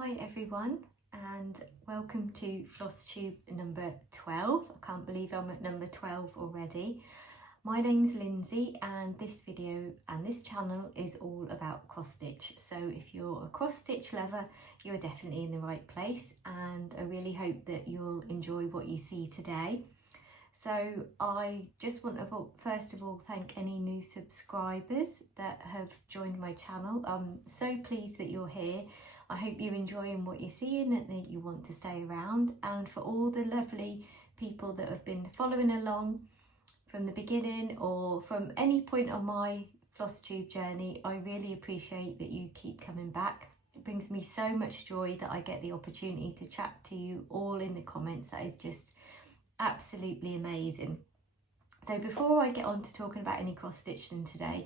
Hi everyone, and welcome to Flosstube number 12. I can't believe I'm at number 12 already. My name's Lynsey, and this video and this channel is all about cross stitch. So if you're a cross stitch lover, you're definitely in the right place, and I really hope that you'll enjoy what you see today. So I just want to first of all thank any new subscribers that have joined my channel. I'm so pleased that you're here. I hope you're enjoying what you're seeing and that you want to stay around. And for all the lovely people that have been following along from the beginning or from any point on my Flosstube journey, I really appreciate that you keep coming back. It brings me so much joy that I get the opportunity to chat to you all in the comments. That is just absolutely amazing. So before I get on to talking about any cross stitching today,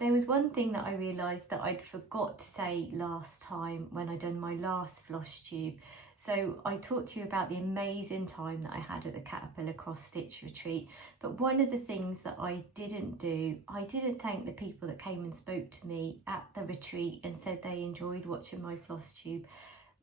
there was one thing that I realised that I'd forgot to say last time when I done my last Flosstube. So I talked to you about the amazing time that I had at the Caterpillar Cross Stitch Retreat, but one of the things that I didn't do, I didn't thank the people that came and spoke to me at the retreat and said they enjoyed watching my Flosstube.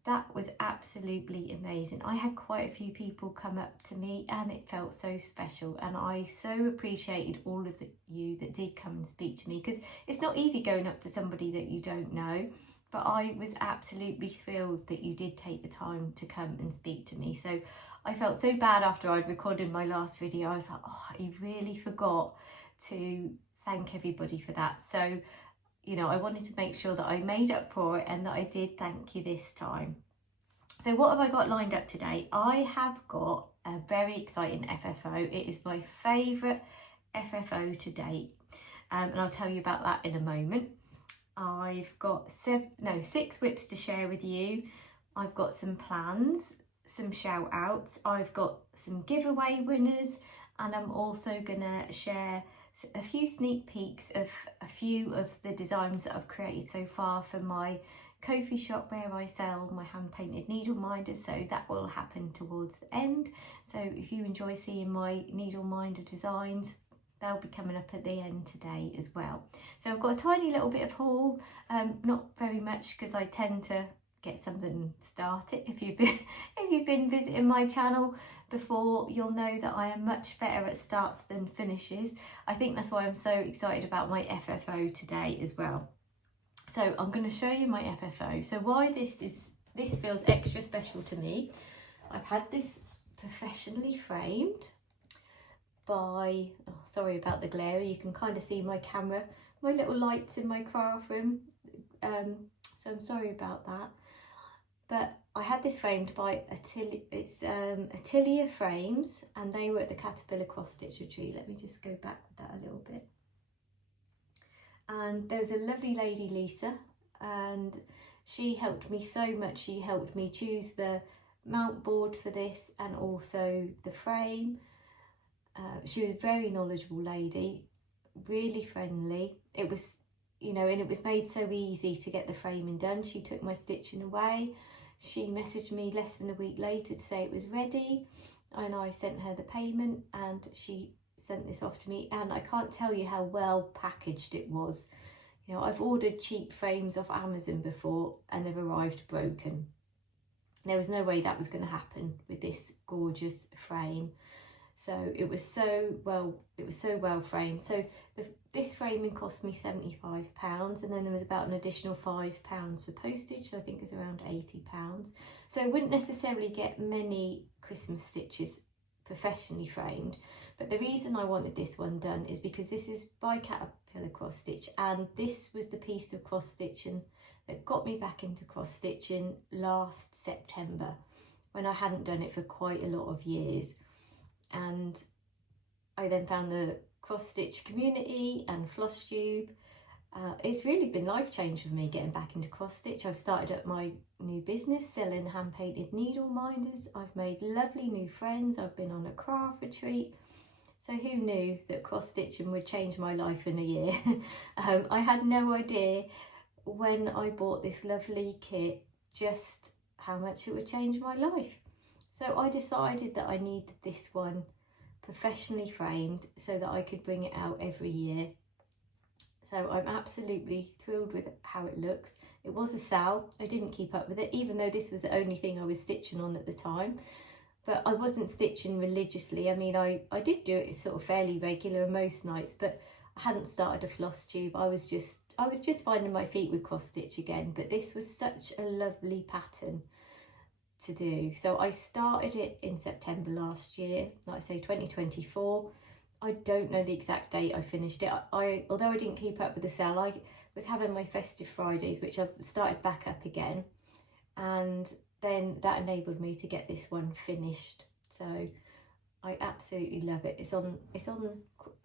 That was absolutely amazing. I had quite a few people come up to me and it felt so special, and I so appreciated all of you that did come and speak to me, because it's not easy going up to somebody that you don't know, but I was absolutely thrilled that you did take the time to come and speak to me. So I felt so bad after I'd recorded my last video. I was like, oh, I really forgot to thank everybody for that. So you know, I wanted to make sure that I made up for it and that I did thank you this time. So what have I got lined up today? I have got a very exciting FFO. It is my favourite FFO to date, and I'll tell you about that in a moment. I've got 6 whips to share with you. I've got some plans, some shout outs. I've got some giveaway winners, and I'm also gonna share a few sneak peeks of a few of the designs that I've created so far for my Ko-fi shop where I sell my hand painted needle minders. So that will happen towards the end. So if you enjoy seeing my needle minder designs, they'll be coming up at the end today as well. So I've got a tiny little bit of haul, not very much because I tend to get something started. If you've been visiting my channel before, you'll know that I am much better at starts than finishes. I think that's why I'm so excited about my FFO today as well. So I'm going to show you my FFO. So why this feels extra special to me. I've had this professionally framed by, oh, sorry about the glare, you can kind of see my camera, my little lights in my craft room, so I'm sorry about that. But I had this framed by Atelier Frames, and they were at the Caterpillar Cross Stitch Retreat. Let me just go back with that a little bit. And there was a lovely lady, Lisa, and she helped me so much. She helped me choose the mount board for this and also the frame. She was a very knowledgeable lady, really friendly. It was, you know, and it was made so easy to get the framing done. She took my stitching away. She messaged me less than a week later to say it was ready, and I sent her the payment and she sent this off to me, and I can't tell you how well packaged it was. You know, I've ordered cheap frames off Amazon before and they've arrived broken. There was no way that was going to happen with this gorgeous frame. So it was so well framed. So this framing cost me £75, and then there was about an additional £5 for postage, so I think it was around £80. So I wouldn't necessarily get many Christmas stitches professionally framed, but the reason I wanted this one done is because this is by Caterpillar Cross Stitch, and this was the piece of cross stitching that got me back into cross stitching last September, when I hadn't done it for quite a lot of years. And I then found the cross stitch community and Flosstube. It's really been life-changing for me getting back into cross stitch. I've started up my new business selling hand painted needle minders. I've made lovely new friends. I've been on a craft retreat. So who knew that cross stitching would change my life in a year? I had no idea when I bought this lovely kit just how much it would change my life. So I decided that I needed this one professionally framed so that I could bring it out every year. So I'm absolutely thrilled with how it looks. It was a sale, I didn't keep up with it, even though this was the only thing I was stitching on at the time. But I wasn't stitching religiously. I mean, I did do it sort of fairly regular most nights, but I hadn't started a floss tube. I was just finding my feet with cross stitch again, but this was such a lovely pattern to do. So I started it in September last year, like I say, 2024. I don't know the exact date I finished it. Although I didn't keep up with the sale, I was having my festive Fridays, which I've started back up again, and then that enabled me to get this one finished. So I absolutely love it. It's on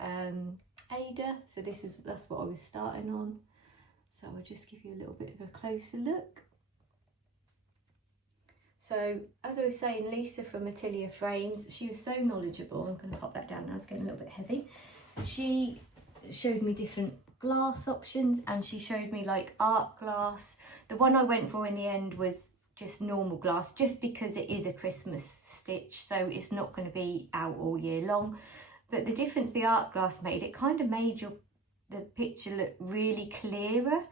Ada, so that's what I was starting on. So I'll just give you a little bit of a closer look. So as I was saying, Lisa from Atelier Frames, she was so knowledgeable. I'm going to pop that down now, it's getting a little bit heavy. She showed me different glass options, and she showed me like art glass. The one I went for in the end was just normal glass, just because it is a Christmas stitch, so it's not going to be out all year long. But the difference the art glass made, it kind of made the picture look really clearer.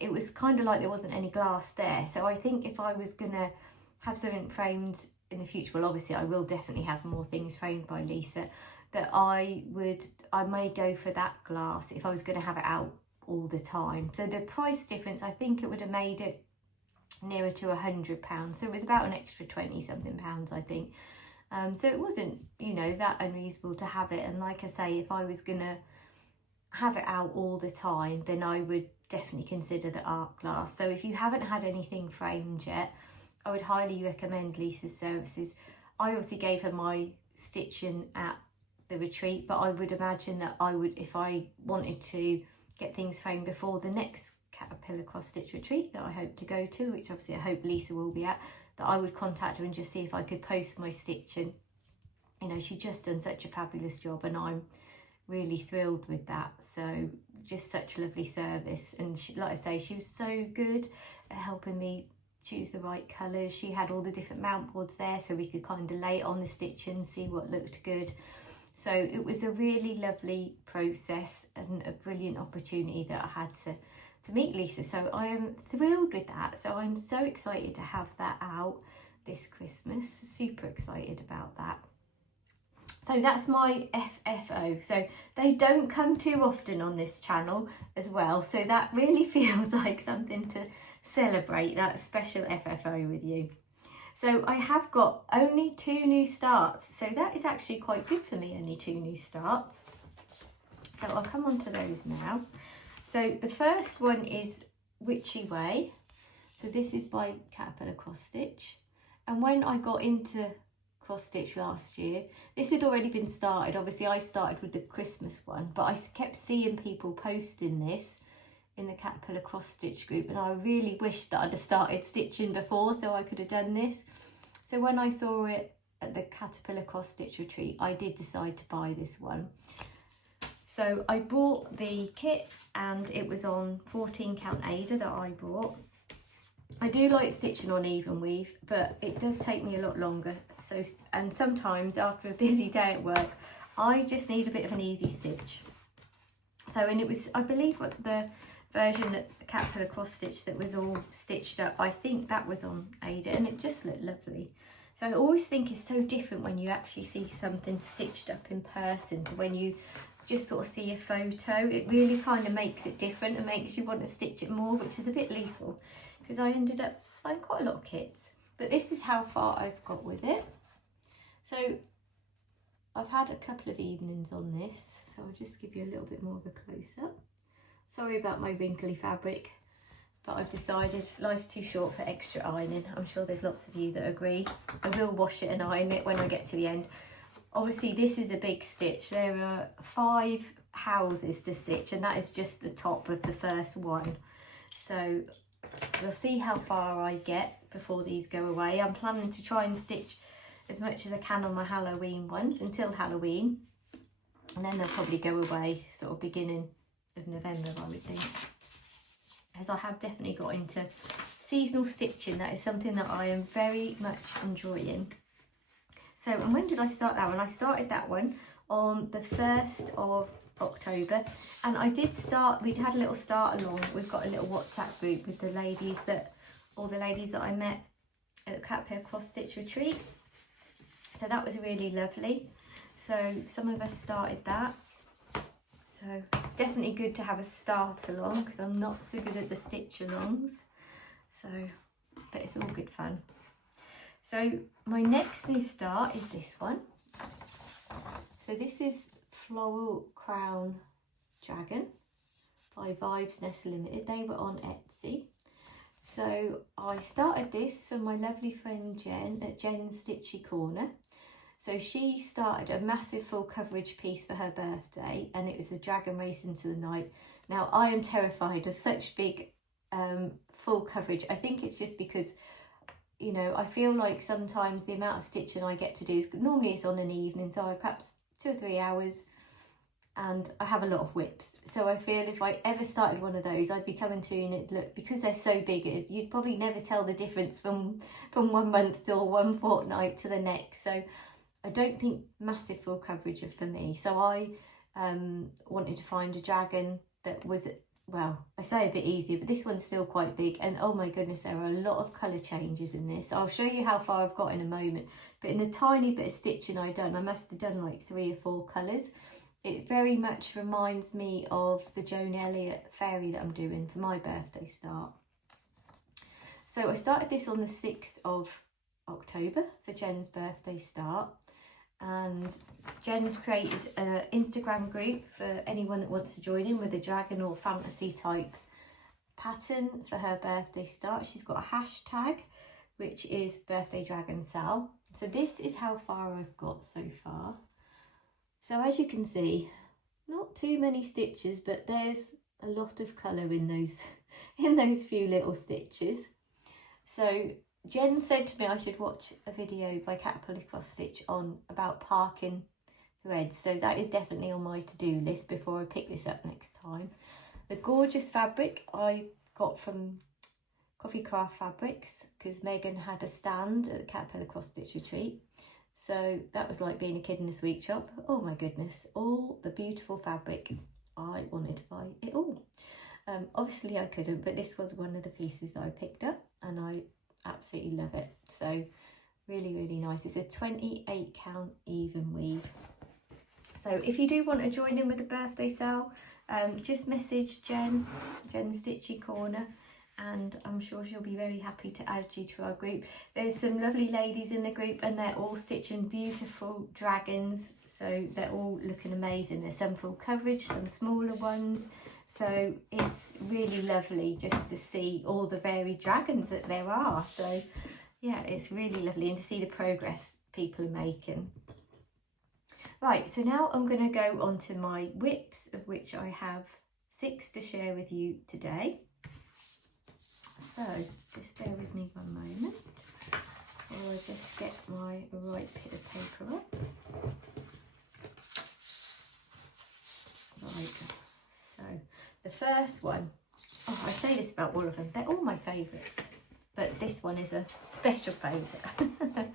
It was kind of like there wasn't any glass there. So I think if I was gonna have something framed in the future, well obviously I will definitely have more things framed by Lisa, that I may go for that glass if I was gonna have it out all the time. So the price difference, I think it would have made it nearer to £100. So it was about an extra 20 something pounds, I think. So it wasn't, you know, that unreasonable to have it. And like I say, if I was gonna have it out all the time, then I would definitely consider the art glass. So if you haven't had anything framed yet, I would highly recommend Lisa's services. I obviously gave her my stitching at the retreat, but I would imagine that I would, if I wanted to get things framed before the next Caterpillar cross stitch retreat that I hope to go to, which obviously I hope Lisa will be at, that I would contact her and just see if I could post my stitching. You know, she's just done such a fabulous job, and I'm really thrilled with that. So just such lovely service, and she, like I say, she was so good at helping me choose the right colours. She had all the different mount boards there, so we could kind of lay it on the stitching, see what looked good. So it was a really lovely process and a brilliant opportunity that I had to meet Lisa. So I am thrilled with that. So I'm so excited to have that out this Christmas. Super excited about that. So that's my FFO. So they don't come too often on this channel as well. So that really feels like something to celebrate, that special FFO with you. So I have got only 2 new starts. So that is actually quite good for me, only 2 new starts. So I'll come on to those now. So the first one is Witchy Way. So this is by Caterpillar Cross Stitch. And when I got into cross stitch last year, this had already been started. Obviously I started with the Christmas one, but I kept seeing people posting this in the Caterpillar cross stitch group, and I really wished that I'd have started stitching before so I could have done this. So when I saw it at the Caterpillar cross stitch retreat, I did decide to buy this one. So I bought the kit, and it was on 14 count Ada that I bought. I do like stitching on even weave, but it does take me a lot longer. So, and sometimes after a busy day at work, I just need a bit of an easy stitch. So, and it was, I believe, what the version that Caterpillar cross stitch that was all stitched up, I think that was on Ada, and it just looked lovely. So I always think it's so different when you actually see something stitched up in person to when you just sort of see a photo. It really kind of makes it different and makes you want to stitch it more, which is a bit lethal, because I ended up buying quite a lot of kits. But this is how far I've got with it. So I've had a couple of evenings on this, so I'll just give you a little bit more of a close-up. Sorry about my wrinkly fabric, but I've decided life's too short for extra ironing. I'm sure there's lots of you that agree. I will wash it and iron it when I get to the end. Obviously this is a big stitch. There are 5 houses to stitch, and that is just the top of the first one. So we'll see how far I get before these go away. I'm planning to try and stitch as much as I can on my Halloween ones until Halloween, and then they'll probably go away sort of beginning of November, I would think, as I have definitely got into seasonal stitching. That is something that I am very much enjoying. So, and when did I start that one? I started that one on the 1st of October. And I did start, we'd had a little start along. We've got a little WhatsApp group with the ladies all the ladies that I met at the Caterpillar Cross Stitch Retreat. So that was really lovely. So some of us started that. So definitely good to have a start along, because I'm not so good at the stitch alongs. So, but it's all good fun. So my next new start is this one. So this is Floral Crown Dragon by Vibes Nest Limited. They were on Etsy. So I started this for my lovely friend Jen at Jen's Stitchy Corner. So she started a massive full coverage piece for her birthday, and it was a dragon race into the night. Now I am terrified of such big full coverage. I think it's just because, you know, I feel like sometimes the amount of stitching I get to do is, normally it's on an evening, so I perhaps 2 or 3 hours, and I have a lot of whips. So I feel if I ever started one of those, I'd be coming to you and it'd look, because they're so big, you'd probably never tell the difference from 1 month or 1 fortnight to the next. So I don't think massive full coverage are for me. So I wanted to find a dragon that was, well, I say a bit easier, but this one's still quite big. And oh my goodness, there are a lot of colour changes in this. I'll show you how far I've got in a moment. But in the tiny bit of stitching I've done, I must have done like 3 or 4 colours. It very much reminds me of the Joan Elliott fairy that I'm doing for my birthday start. So I started this on the 6th of October for Jen's birthday start. And Jen's created an Instagram group for anyone that wants to join in with a dragon or fantasy type pattern for her birthday start. She's got a hashtag, which is birthday dragon Sal. So this is how far I've got so far. So as you can see, not too many stitches, but there's a lot of colour in those few little stitches. So Jen said to me I should watch a video by Caterpillar Cross Stitch on about parking threads. So that is definitely on my to-do list before I pick this up next time. The gorgeous fabric I got from Coffee Craft Fabrics, because Megan had a stand at the Caterpillar Cross Stitch Retreat. So that was like being a kid in a sweet shop. Oh my goodness, all the beautiful fabric. I wanted to buy it all. Obviously I couldn't, but this was one of the pieces that I picked up and I absolutely love it. So really, really nice. It's a 28 count even weave. So if you do want to join in with the birthday sale, just message Jen's Stitchy Corner, and I'm sure she'll be very happy to add you to our group. There's some lovely ladies in the group and they're all stitching beautiful dragons, so they're all looking amazing. There's some full coverage, some smaller ones, so it's really lovely just to see all the varied dragons that there are. So yeah, it's really lovely, and to see the progress people are making. Right, so now I'm going to go on to my whips, of which I have 6 to share with you today. So just bear with me one moment while I just get my right bit of paper up. Right, so the first one, oh, I say this about all of them, they're all my favourites, but this one is a special favourite.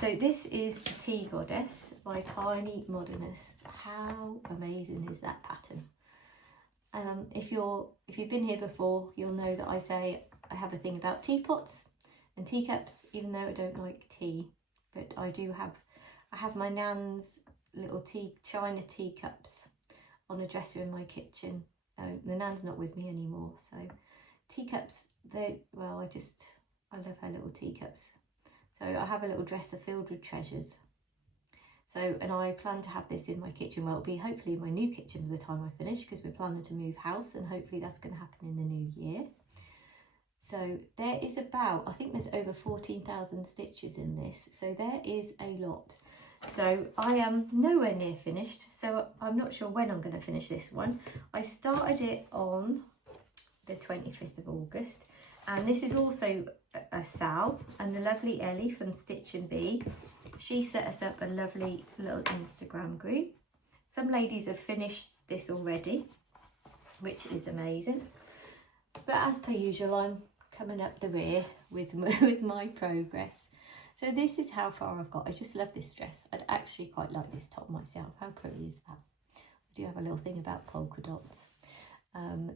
So this is the Tea Goddess by Tiny Modernist. How amazing is that pattern? If you've been here before, you'll know that I say I have a thing about teapots and teacups, even though I don't like tea. But I have my nan's little china teacups on a dresser in my kitchen. The nan's not with me anymore, so teacups, I love her little teacups. So I have a little dresser filled with treasures. So, and I plan to have this in my kitchen. Well, it'll be hopefully in my new kitchen by the time I finish, because we're planning to move house, and hopefully that's going to happen in the new year. So there is I think there's over 14,000 stitches in this. So there is a lot. So I am nowhere near finished. So I'm not sure when I'm going to finish this one. I started it on the 25th of August. And this is also a Sal, and the lovely Ellie from Stitch and Bee. She set us up a lovely little Instagram group. Some ladies have finished this already, which is amazing. But as per usual, I'm coming up the rear with my progress. So this is how far I've got. I just love this dress. I'd actually quite like this top myself. How pretty is that? do have a little thing about polka dots.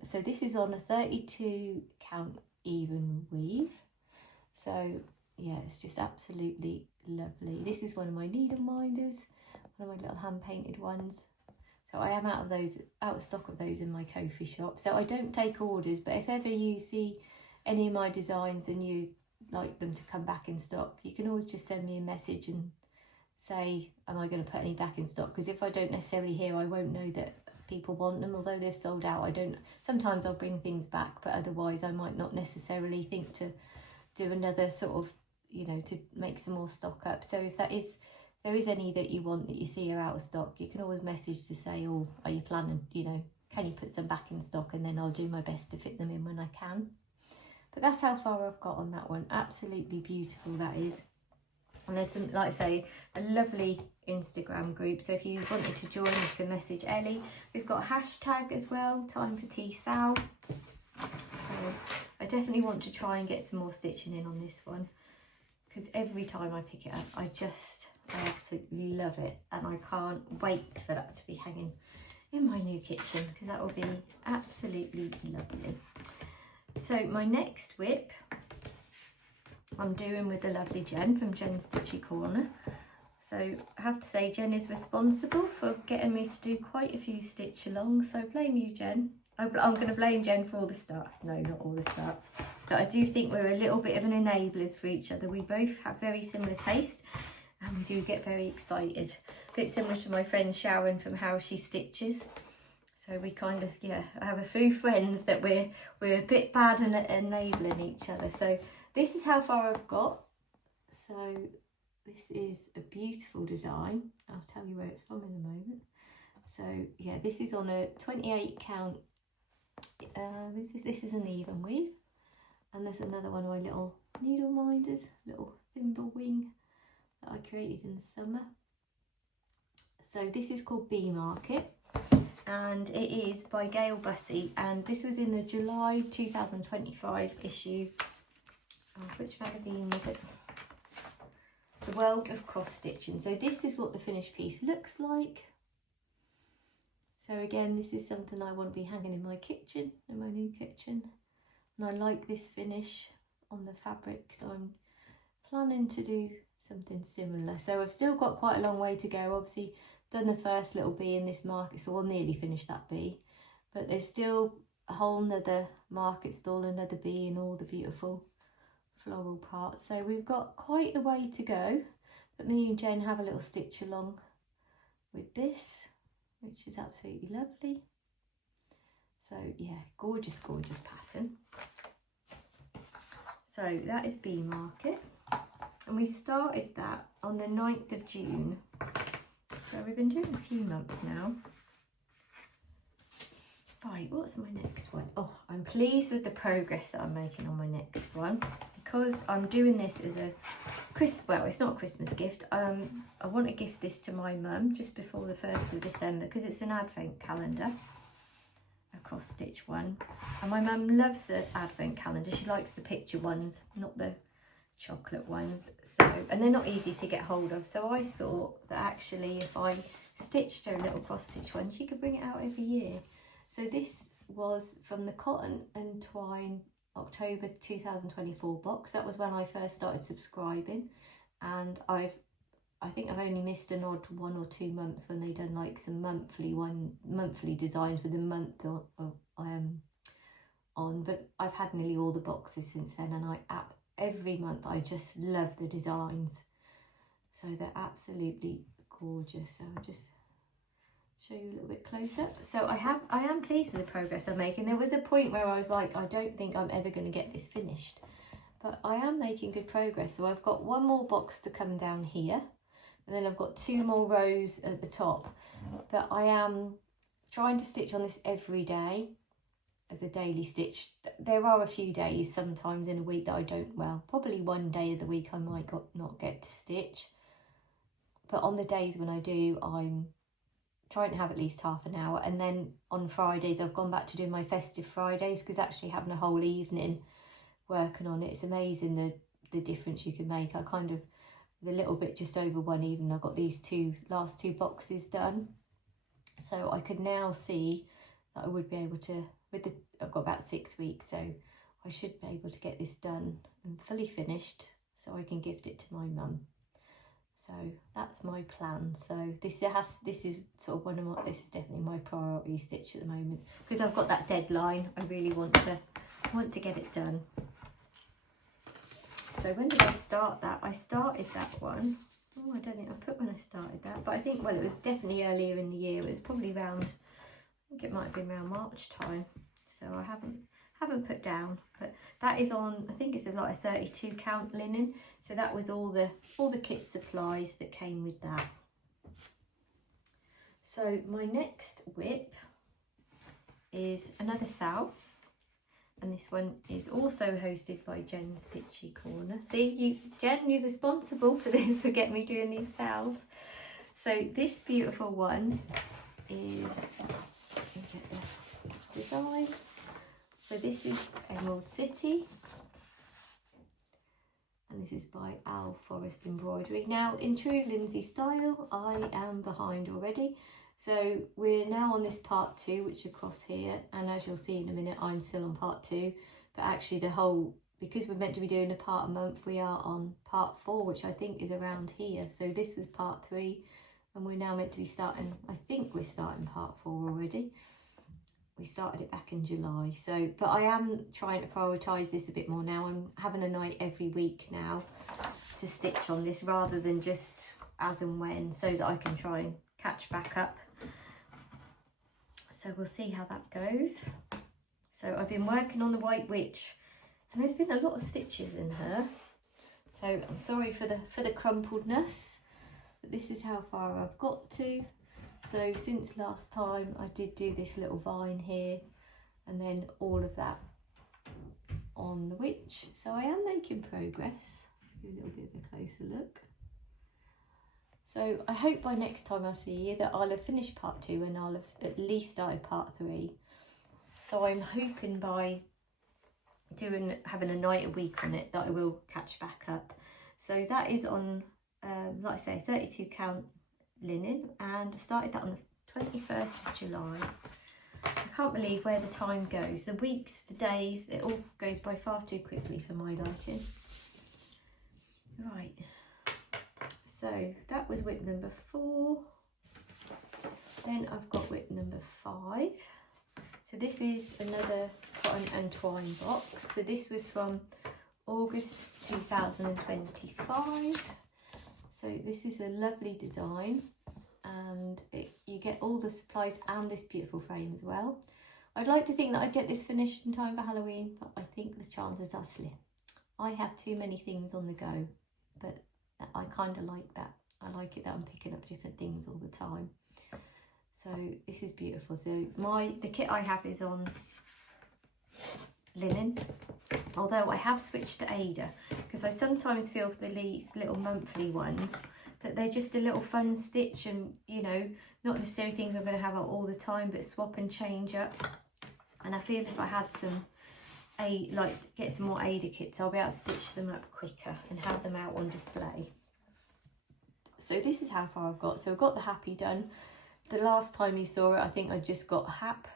So this is on a 32 count even weave. So yeah, it's just absolutely lovely. This is one of my needle minders, one of my little hand painted ones. So I am out of stock of those in my Ko-fi shop. So I don't take orders, but if ever you see any of my designs and you like them to come back in stock, you can always just send me a message and say, am I going to put any back in stock? Because if I don't necessarily hear, I won't know that people want them, although they've sold out. Sometimes I'll bring things back, but otherwise I might not necessarily think to do another sort of, you know, to make some more stock up. So if there is any that you want that you see are out of stock, you can always message to say, oh, are you planning, you know, can you put some back in stock? And then I'll do my best to fit them in when I can. But that's how far I've got on that one. Absolutely beautiful that is. And there's some, like I say, a lovely Instagram group. So if you wanted to join, you can message Ellie. We've got a hashtag as well, Time for Tea Sal. So I definitely want to try and get some more stitching in on this one, because every time I pick it up, I absolutely love it. And I can't wait for that to be hanging in my new kitchen, because that will be absolutely lovely. So my next whip I'm doing with the lovely Jen from Jen's Stitchy Corner. So I have to say, Jen is responsible for getting me to do quite a few stitch alongs, so blame you, Jen. I'm going to blame Jen for all the starts. No, not all the starts, but I do think we're a little bit of an enablers for each other. We both have very similar taste and we do get very excited. A bit similar to my friend Sharon from How She Stitches. So we kind of, yeah, I have a few friends that we're a bit bad at enabling each other. So this is how far I've got. So this is a beautiful design. I'll tell you where it's from in a moment. So yeah, this is on a 28 count. This is an even weave. And there's another one of my little needle minders, little thimble wing that I created in the summer. So this is called Bee Market, and it is by Gail Bussey, and this was in the July 2025 issue. Which magazine was it? The World of Cross Stitching. So this is what the finished piece looks like. So again, this is something I want to be hanging in my kitchen, in my new kitchen. And I like this finish on the fabric, so I'm planning to do something similar. So I've still got quite a long way to go. Obviously done the first little bee in this market, so I'll nearly finish that bee. But there's still a whole nother market stall, another bee, and all the beautiful floral parts. So we've got quite a way to go, but me and Jen have a little stitch along with this, which is absolutely lovely. So yeah, gorgeous, gorgeous pattern. So that is Bee Market, and we started that on the 9th of June. So we've been doing a few months now. Right, what's my next one? Oh, I'm pleased with the progress that I'm making on my next one, because I'm doing this as a well, it's not a Christmas gift. I want to gift this to my mum just before the 1st of December, because it's an advent calendar, a cross stitch one. And my mum loves an advent calendar. She likes the picture ones, not the chocolate ones. So, and they're not easy to get hold of. So I thought that actually if I stitched her a little cross stitch one, she could bring it out every year. So this was from the Cotton and Twine October 2024 box. That was when I first started subscribing, and I think I've only missed an odd 1 or 2 months when they done like some monthly designs with a month on, but I've had nearly all the boxes since then, and every month I just love the designs. So they're absolutely gorgeous. So I'll just show you a little bit close up. So I am pleased with the progress I'm making. There was a point where I was like, I don't think I'm ever going to get this finished, but I am making good progress. So I've got 1 more box to come down here, and then I've got 2 more rows at the top. But I am trying to stitch on this every day as a daily stitch. There are a few days sometimes in a week that I don't, well, probably 1 day of the week I might not get to stitch, but on the days when I do, I'm trying to have at least half an hour. And then on Fridays I've gone back to doing my festive Fridays, because actually having a whole evening working on it, it's amazing the difference you can make. I kind of, with a little bit just over 1 evening, I got these last two boxes done. So I could now see that I would be able to, I've got about 6 weeks, so I should be able to get this done and fully finished so I can gift it to my mum. So that's my plan. So this is sort of this is definitely my priority stitch at the moment, because I've got that deadline. I really want to get it done. So when did I start that? I started that one. Oh, I don't think I put when I started that, but I think, well, it was definitely earlier in the year. It was probably around, I think it might have been around March time. So I haven't put down, but that is on, I think it's like a 32 count linen. So that was all the kit supplies that came with that. So my next whip is another sow, and this one is also hosted by Jen's Stitchy Corner. See, Jen, you're responsible for getting me doing these sows. So this beautiful one is, let me get the design. So this is Emerald City, and this is by Owl Forest Embroidery. Now, in true Lynsey style, I am behind already. So we're now on this part 2, which is across here, and as you'll see in a minute, I'm still on part 2. But actually because we're meant to be doing a part a month, we are on part 4, which I think is around here. So this was part 3, and we're now meant to be starting, I think we're starting part 4 already. We started it back in July. So, but I am trying to prioritise this a bit more now. I'm having a night every week now to stitch on this, rather than just as and when, so that I can try and catch back up. So we'll see how that goes. So I've been working on the White Witch, and there's been a lot of stitches in her. So I'm sorry for the crumpledness, but this is how far I've got to. So since last time I did do this little vine here, and then all of that on the witch. So I am making progress. Do a little bit of a closer look. So I hope by next time I see you that I'll have finished part 2 and I'll have at least started part 3. So I'm hoping by having a night a week on it that I will catch back up. So that is on, like I say, 32 count linen, and I started that on the 21st of July. I can't believe where the time goes. The weeks, the days, it all goes by far too quickly for my liking. Right. So that was whip number 4. Then I've got whip number 5. So this is another cotton and twine box. So this was from August 2025. So this is a lovely design, and you get all the supplies and this beautiful frame as well. I'd like to think that I'd get this finished in time for Halloween, but I think the chances are slim. I have too many things on the go, but I kind of like that. I like it that I'm picking up different things all the time. So this is beautiful. So the kit I have is on linen, although I have switched to Ada, because I sometimes feel for these little monthly ones that they're just a little fun stitch, and you know, not necessarily things I'm going to have out all the time, but swap and change up. And I feel if I had get some more Ada kits, I'll be able to stitch them up quicker and have them out on display. So this is how far I've got. So I've got the happy done. The last time you saw it, I think I just got HAP.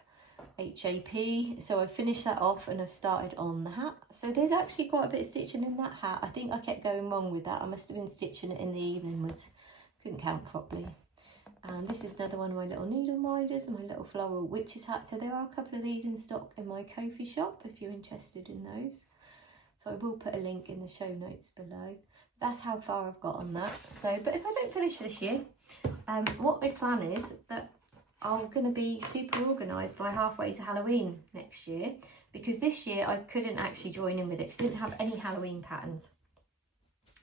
So I finished that off and I've started on the hat. So there's actually quite a bit of stitching in that hat. I think I kept going wrong with that. I must have been stitching it in the evening, couldn't count properly. And this is another one of my little needle minders and my little floral witch's hat. So there are a couple of these in stock in my Ko-fi shop if you're interested in those. So I will put a link in the show notes below. That's how far I've got on that. So, but if I don't finish this year, what my plan is that I'm going to be super organised by halfway to Halloween next year, because this year I couldn't actually join in with it because I didn't have any Halloween patterns.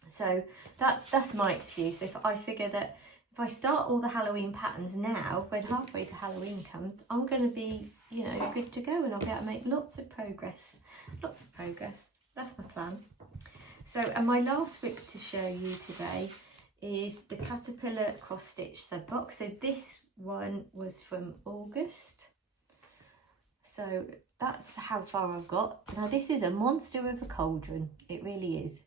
So that's my excuse. If I figure that if I start all the Halloween patterns now, when halfway to Halloween comes, I'm going to be, you know, good to go, and I'll be able to make lots of progress. Lots of progress. That's my plan. So, and my last whip to show you today is the Caterpillar Cross Stitch Sub Box. So this one was from August. So that's how far I've got. Now this is a monster of a cauldron. It really is.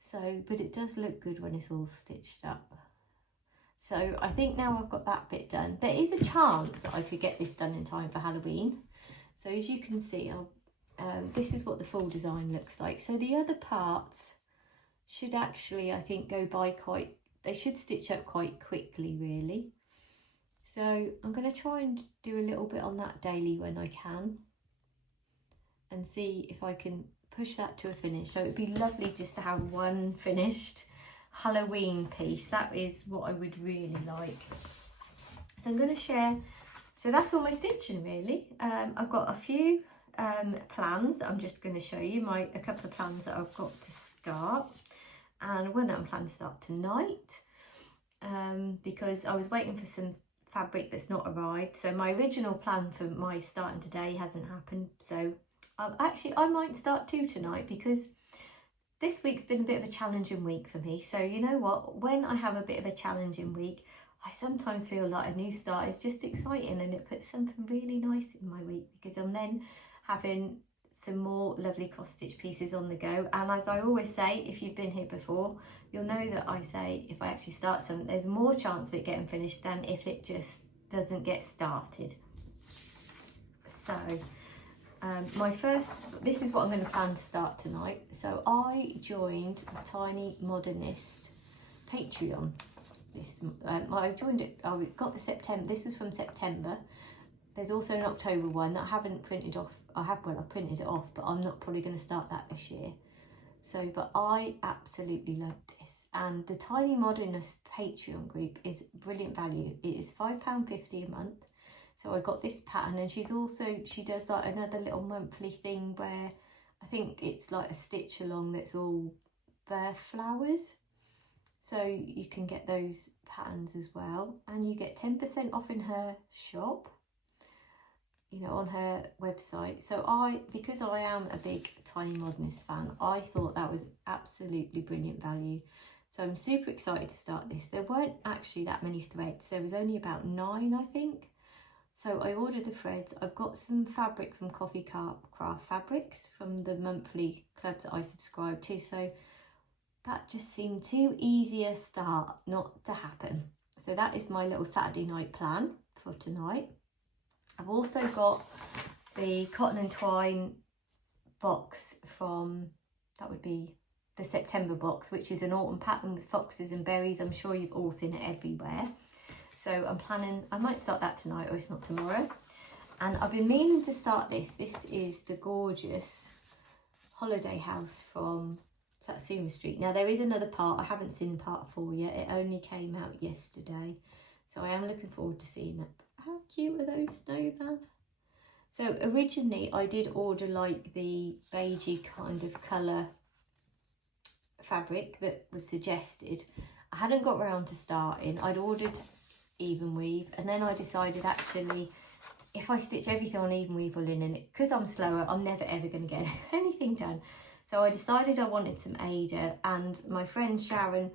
So, but it does look good when it's all stitched up. So I think now I've got that bit done. There is a chance that I could get this done in time for Halloween. So as you can see, this is what the full design looks like. So the other parts should actually, I think, go by they should stitch up quite quickly, really. So I'm going to try and do a little bit on that daily when I can, and see if I can push that to a finish. So it'd be lovely just to have one finished Halloween piece. That is what I would really like. So I'm going to share, so that's all my stitching really. I've got a few plans that I'm just going to show you, a couple of plans that I've got to start, and one that I'm planning to start tonight, because I was waiting for some fabric that's not arrived. So my original plan for my starting today hasn't happened, so actually I might start 2 tonight, because this week's been a bit of a challenging week for me. So you know what, when I have a bit of a challenging week, I sometimes feel like a new start is just exciting, and it puts something really nice in my week, because I'm then having some more lovely cross stitch pieces on the go. And as I always say, if you've been here before, you'll know that I say if I actually start something, there's more chance of it getting finished than if it just doesn't get started. So this is what I'm going to plan to start tonight. So I joined the Tiny Modernist Patreon. I joined it, I got the September, this was from September. There's also an October one that I haven't printed off. I've printed it off, but I'm not probably going to start that this year. So, but I absolutely love this. And the Tiny Modernist Patreon group is brilliant value. It is £5.50 a month. So I got this pattern, and she does like another little monthly thing where I think it's like a stitch along that's all bare flowers. So you can get those patterns as well, and you get 10% off in her shop, you know, on her website. So because I am a big Tiny Modernist fan, I thought that was absolutely brilliant value. So I'm super excited to start this. There weren't actually that many threads. There was only about 9, I think. So I ordered the threads. I've got some fabric from Coffee Craft Fabrics from the monthly club that I subscribe to. So that just seemed too easy a start not to happen. So that is my little Saturday night plan for tonight. I've also got the Cotton and Twine box from, that would be the September box, which is an autumn pattern with foxes and berries. I'm sure you've all seen it everywhere. So I'm planning, I might start that tonight, or if not tomorrow. And I've been meaning to start this. This is the gorgeous holiday house from Satsuma Street. Now there is another part, I haven't seen part 4 yet. It only came out yesterday. So I am looking forward to seeing that. How cute are those snowman? So originally I did order like the beigey kind of colour fabric that was suggested. I hadn't got around to starting. I'd ordered even weave, and then I decided actually if I stitch everything on even weave or linen, because I'm slower, I'm never ever going to get anything done. So I decided I wanted some Ada, and my friend Sharon,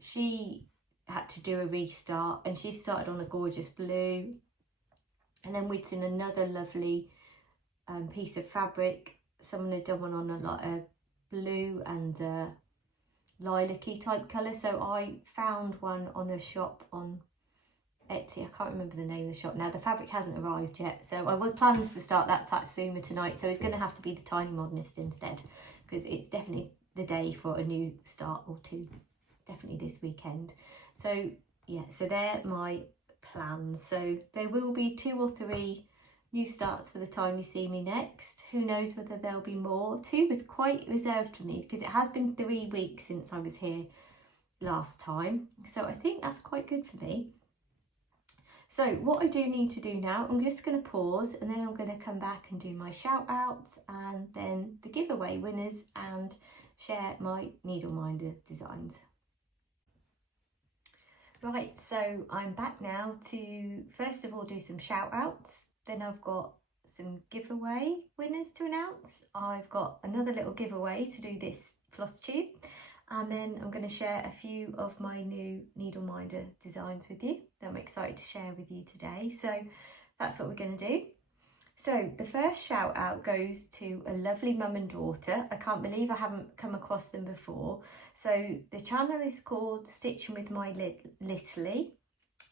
she had to do a restart, and she started on a gorgeous blue, and then we'd seen another lovely piece of fabric. Someone had done one on a blue and lilac-y type colour. So I found one on a shop on Etsy. I can't remember the name of the shop now. The fabric hasn't arrived yet, so I was planning to start that Satsuma tonight, so it's going to have to be the Tiny Modernist instead, because it's definitely the day for a new start, or 2, definitely this weekend. So yeah, so they're my plans. So there will be 2 or 3 new starts for the time you see me next. Who knows whether there'll be more. 2 was quite reserved for me, because it has been 3 weeks since I was here last time, so I think that's quite good for me. So what I do need to do now, I'm just going to pause, and then I'm going to come back and do my shout outs, and then the giveaway winners, and share my Needleminder designs. Right, so I'm back now to first of all do some shout outs. Then I've got some giveaway winners to announce. I've got another little giveaway to do this Flosstube. And then I'm going to share a few of my new Needleminder designs with you that I'm excited to share with you today. So that's what we're going to do. So the first shout out goes to a lovely mum and daughter. I can't believe I haven't come across them before. So the channel is called Stitching with My Littley,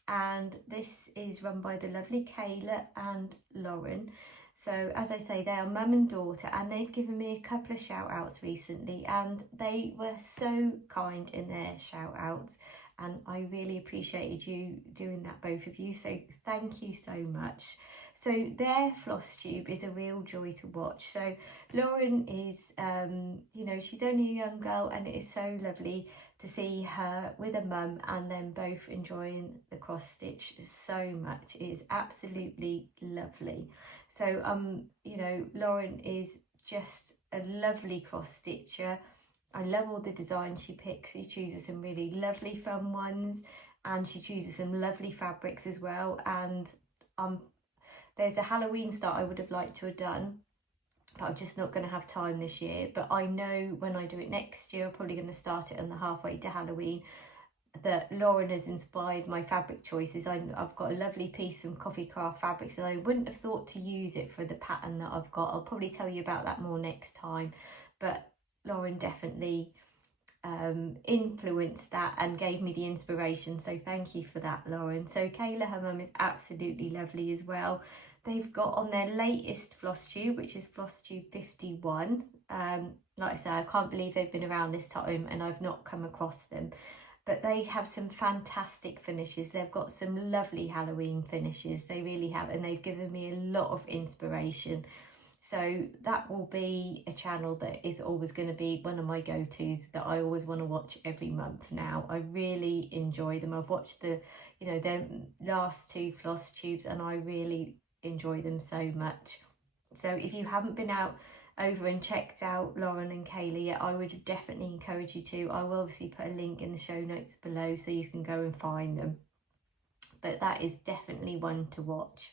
and this is run by the lovely Kayla and Lauren. So as I say, they are mum and daughter, and they've given me a couple of shout outs recently, and they were so kind in their shout outs, and I really appreciated you doing that, both of you, so thank you so much. So their Flosstube is a real joy to watch. So Lauren is, you know, she's only a young girl, and it is so lovely to see her with a mum and then both enjoying the cross stitch so much. It is absolutely lovely. So you know, Lauren is just a lovely cross stitcher. I love all the designs she picks. She chooses some really lovely fun ones, and she chooses some lovely fabrics as well. And there's a Halloween start I would have liked to have done, but I'm just not going to have time this year. But I know when I do it next year, I'm probably going to start it on the halfway to Halloween, that Lauren has inspired my fabric choices. I've got a lovely piece from Coffee Craft Fabrics, and I wouldn't have thought to use it for the pattern that I've got. I'll probably tell you about that more next time, but Lauren definitely influenced that and gave me the inspiration, so thank you for that, Lauren. So Kayla, her mum, is absolutely lovely as well. They've got on their latest Flosstube, which is Flosstube 51. Like I say, I can't believe they've been around this time and I've not come across them, but they have some fantastic finishes. They've got some lovely Halloween finishes, they really have, and they've given me a lot of inspiration. So that will be a channel that is always going to be one of my go-tos, that I always want to watch every month now. I really enjoy them. I've watched the, you know, their last two Flosstubes, and I really enjoy them so much. So if you haven't been over and checked out Lauren and Kayla yet, I would definitely encourage you to. I will obviously put a link in the show notes below so you can go and find them. But that is definitely one to watch.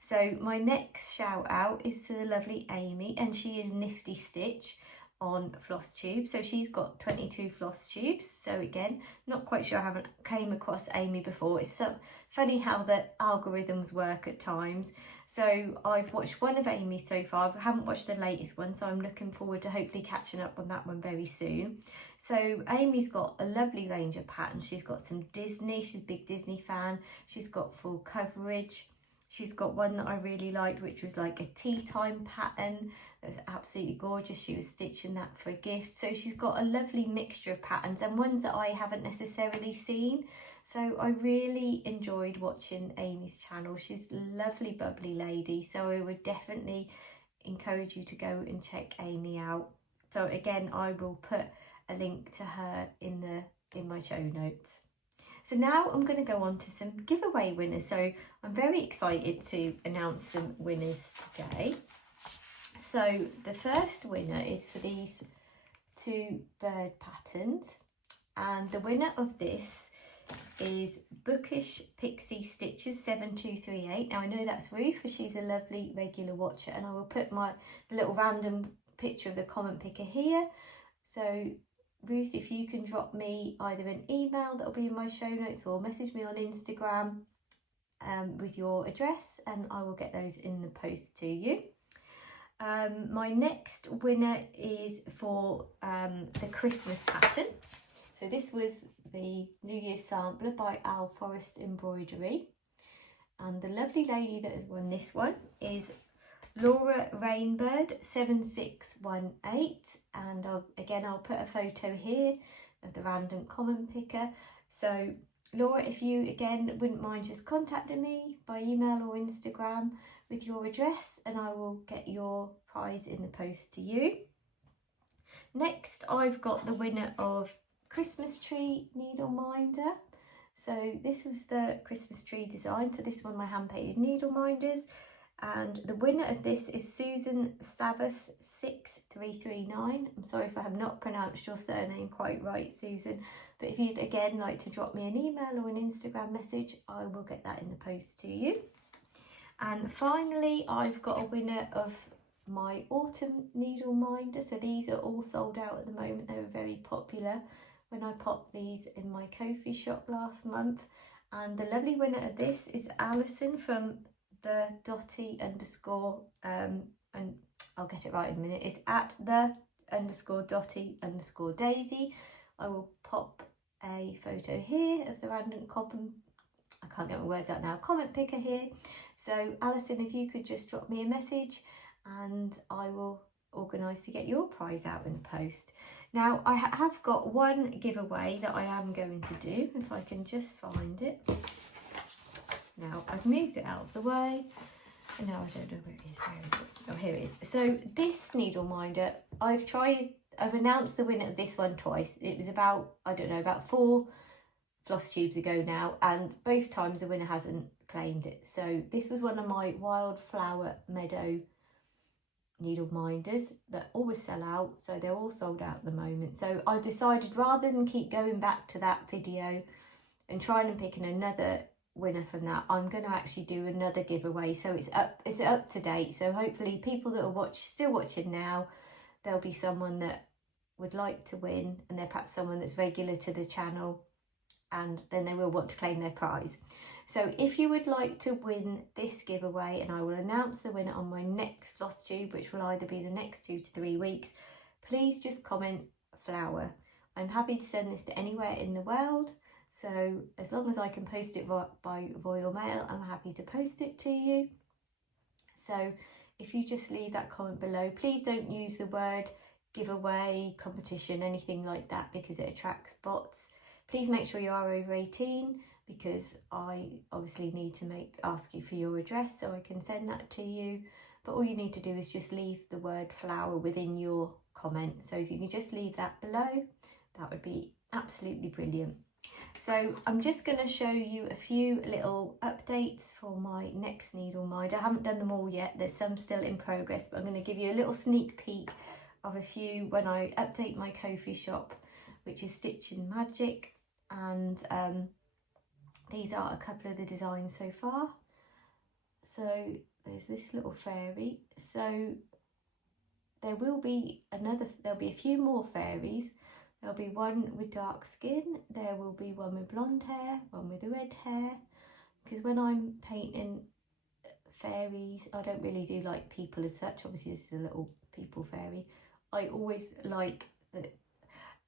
So my next shout out is to the lovely Amy, and she is Nifty Stitch on Flosstube. So she's got 22 Flosstubes. So again, not quite sure, I haven't came across Amy before. It's so funny how the algorithms work at times. So I've watched one of Amy's so far. I haven't watched the latest one, so I'm looking forward to hopefully catching up on that one very soon. So Amy's got a lovely range of patterns. She's got some Disney, she's a big Disney fan. She's got full coverage. She's got one that I really liked, which was like a tea time pattern. It was absolutely gorgeous. She was stitching that for a gift. So she's got a lovely mixture of patterns and ones that I haven't necessarily seen. So I really enjoyed watching Amy's channel. She's a lovely, bubbly lady. So I would definitely encourage you to go and check Amy out. So again, I will put a link to her in my show notes. So now I'm going to go on to some giveaway winners. So I'm very excited to announce some winners today. So the first winner is for these two bird patterns. And the winner of this is Bookish Pixie Stitches 7238. Now I know that's Ruth, for she's a lovely regular watcher, and I will put the little random picture of the comment picker here. So Ruth, if you can drop me either an email that'll be in my show notes, or message me on Instagram with your address, and I will get those in the post to you. My next winner is for the Christmas pattern. So this was the New Year's sampler by Al Forest Embroidery, and the lovely lady that has won this one is Laura Rainbird 7618, and I'll put a photo here of the random comment picker. So Laura, if you again wouldn't mind just contacting me by email or Instagram with your address, and I will get your prize in the post to you. Next, I've got the winner of Christmas Tree Needle Minder. So this was the Christmas tree design. So this one, my hand painted needle minders. And the winner of this is Susan Savas 6339. I'm sorry if I have not pronounced your surname quite right, Susan. But if you'd again like to drop me an email or an Instagram message, I will get that in the post to you. And finally, I've got a winner of my autumn needle minder. So these are all sold out at the moment. They were very popular when I popped these in my Ko-fi shop last month. And the lovely winner of this is Alison from the dotty underscore, and I'll get it right in a minute, it's at the underscore dotty underscore daisy. I will pop a photo here of the random I can't get my words out now, comment picker here. So Alison, if you could just drop me a message and I will organise to get your prize out in the post. Now I have got one giveaway that I am going to do, if I can just find it. Now I've moved it out of the way and now I don't know where it is. Where is it? Oh, here it is. So this needle minder, I've announced the winner of this one twice. It was about, I don't know, about 4 floss tubes ago now, and both times the winner hasn't claimed it. So this was one of my wildflower meadow needle minders that always sell out, so they're all sold out at the moment. So I decided, rather than keep going back to that video and trying and picking another winner from that, I'm going to actually do another giveaway, so it's up to date. So hopefully people that are still watching now, there'll be someone that would like to win, and they're perhaps someone that's regular to the channel, and then they will want to claim their prize. So if you would like to win this giveaway, and I will announce the winner on my next floss tube, which will either be the next 2 to 3 weeks, please just comment flower. I'm happy to send this to anywhere in the world, so as long as I can post it by Royal Mail, I'm happy to post it to you. So if you just leave that comment below, please don't use the word giveaway, competition, anything like that, because it attracts bots. Please make sure you are over 18, because I obviously need to ask you for your address so I can send that to you. But all you need to do is just leave the word flower within your comment. So if you can just leave that below, that would be absolutely brilliant. So I'm just going to show you a few little updates for my next needle minder. I haven't done them all yet, there's some still in progress, but I'm going to give you a little sneak peek of a few when I update my Ko-fi shop, which is Stitching Magic. And these are a couple of the designs so far. So there's this little fairy. So there'll be a few more fairies. There'll be one with dark skin, there will be one with blonde hair, one with red hair, because when I'm painting fairies, I don't really do like people as such. Obviously this is a little people fairy. I always like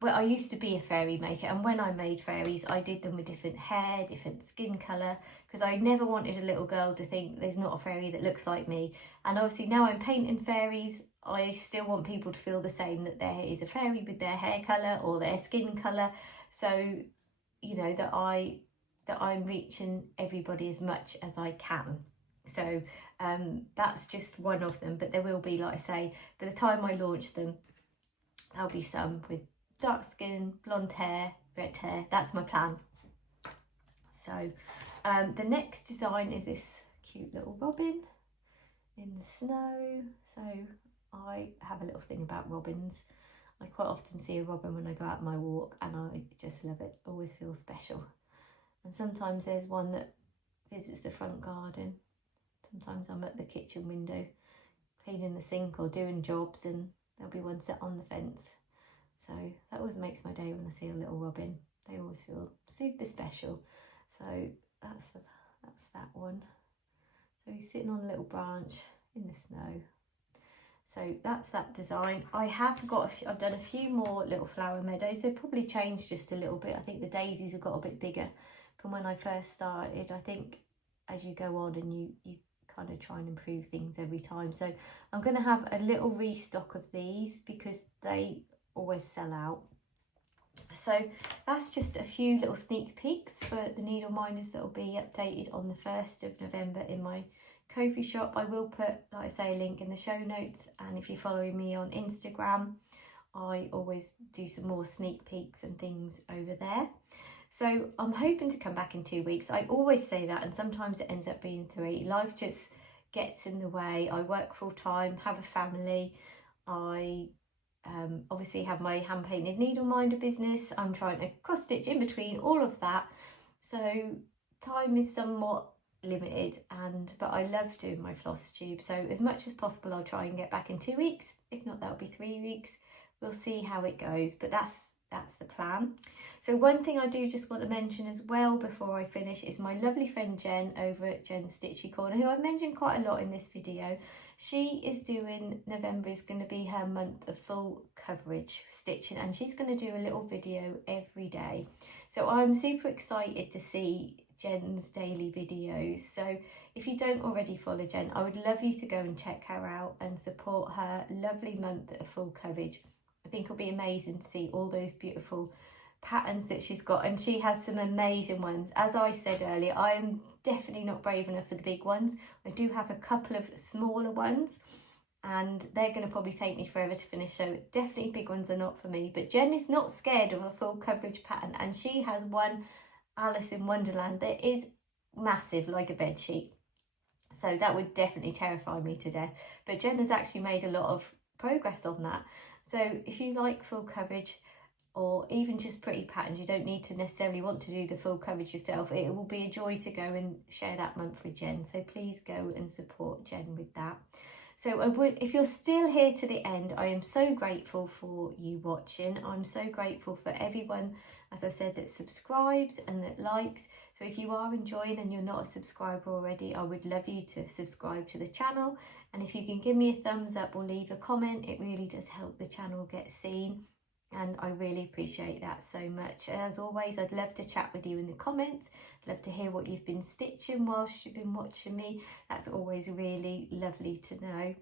well, I used to be a fairy maker, and when I made fairies I did them with different hair, different skin colour, because I never wanted a little girl to think there's not a fairy that looks like me. And obviously now I'm painting fairies, I still want people to feel the same, that there is a fairy with their hair colour or their skin colour, so you know that I'm reaching everybody as much as I can. So that's just one of them, but there will be, like I say, by the time I launch them, there'll be some with dark skin, blonde hair, red hair. That's my plan. So the next design is this cute little robin in the snow. So I have a little thing about robins. I quite often see a robin when I go out on my walk, and I just love it. Always feels special. And sometimes there's one that visits the front garden. Sometimes I'm at the kitchen window cleaning the sink or doing jobs, and there'll be one set on the fence. So that always makes my day when I see a little robin. They always feel super special. So that's that one. So he's sitting on a little branch in the snow. So that's that design. I've done a few more little flower meadows. They've probably changed just a little bit. I think the daisies have got a bit bigger from when I first started. I think as you go on and you kind of try and improve things every time. So I'm going to have a little restock of these because they always sell out. So that's just a few little sneak peeks for the needle minders that will be updated on the 1st of November in my Ko-fi shop. I will put, like I say, a link in the show notes, and if you're following me on Instagram, I always do some more sneak peeks and things over there. So I'm hoping to come back in 2 weeks. I always say that, and sometimes it ends up being 3. Life just gets in the way. I work full time, have a family. I obviously have my hand painted needle minder business. I'm trying to cross stitch in between all of that, so time is somewhat limited, but I love doing my floss tube, so as much as possible I'll try and get back in 2 weeks. If not, that'll be 3 weeks. We'll see how it goes, but that's that's the plan. So one thing I do just want to mention as well before I finish is my lovely friend Jen over at Jen's Stitchy Corner, who I've mentioned quite a lot in this video. She is doing, November is going to be her month of full coverage stitching, and she's going to do a little video every day. So I'm super excited to see Jen's daily videos. So if you don't already follow Jen, I would love you to go and check her out and support her lovely month of full coverage. I think it'll be amazing to see all those beautiful patterns that she's got, and she has some amazing ones. As I said earlier, I am definitely not brave enough for the big ones. I do have a couple of smaller ones and they're going to probably take me forever to finish, so definitely big ones are not for me. But Jen is not scared of a full coverage pattern, and she has one Alice in Wonderland that is massive, like a bed sheet. So that would definitely terrify me to death. But Jen has actually made a lot of progress on that. So if you like full coverage, or even just pretty patterns, you don't need to necessarily want to do the full coverage yourself. It will be a joy to go and share that month with Jen. So please go and support Jen with that. So if you're still here to the end, I am so grateful for you watching. I'm so grateful for everyone, as I said, that subscribes and that likes. So if you are enjoying and you're not a subscriber already, I would love you to subscribe to the channel. And if you can give me a thumbs up or leave a comment, it really does help the channel get seen. And I really appreciate that so much. As always, I'd love to chat with you in the comments. I'd love to hear what you've been stitching whilst you've been watching me. That's always really lovely to know.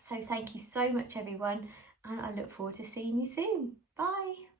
So thank you so much, everyone, and I look forward to seeing you soon. Bye.